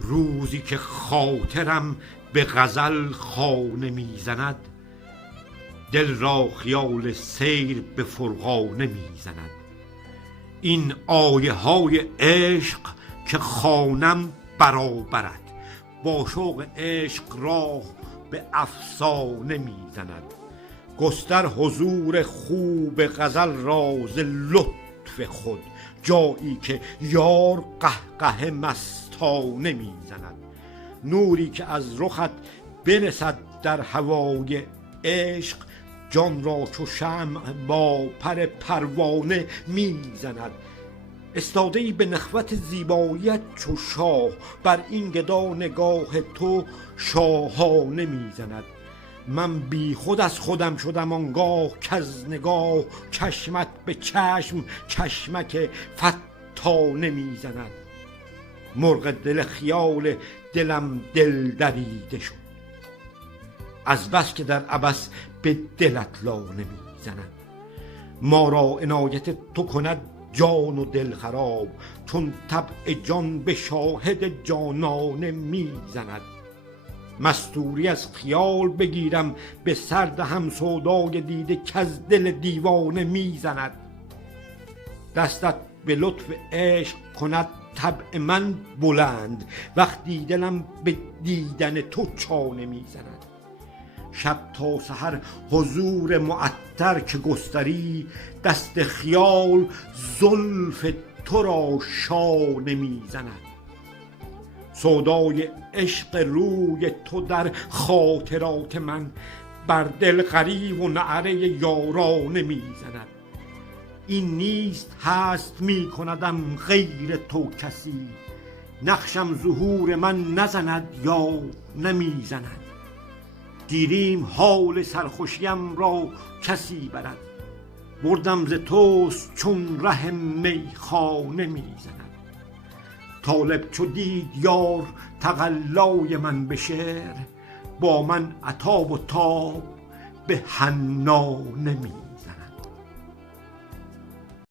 روزی که خاطرم به غزل خانه میزند، دل را خیال سیر به فرغانه میزند. این آیه های عشق که خوانم برابرد، با شوق عشق راه به افسانه میزند. گستر حضور خوب غزل راز لطف خود، جایی که یار قهقه مستانه میزند. نوری که از رخت برسد در هوای عشق، جان را چو شمع با پر پروانه میزند. استاده‌ای به نخوت زیباییت چو شاه، بر این گدا نگاه تو شاهانه میزند. من بی خود از خودم شدم آنگاه کز نگاه، چشمت به چشم چشمک فتانه میزند. مرغ دل خیال دلم دل دریده شد، از بس که در عبث به دلت لانه میزند. ما را عنایت تو کند جان و دل خراب، چون طبع جان به شاهد جانانه میزند. مستوری از خیال بگیرم به سرد هم سودای دیده کز دل دیوانه میزند. دستت به لطف عشق کند طبع من بلند، وقتی دلم به دیدن تو چانه میزند. شب تا سحر حضور معطر که گستری، دست خیال زلف تو را شانه میزند. سودای عشق روی تو در خاطرات من، بر دل غریو و نعره یارانه میزند. این نیست هست می کندم غیر تو کسی، نقشم ظهور من نزند یا نمیزند. گیریم حال سرخوشیم را کسی برد، بردم ز توست چون ره میخانه میزند. طالب چو دید یار تقلای من به شعر، با من عتاب و تاب به حنانه میزند.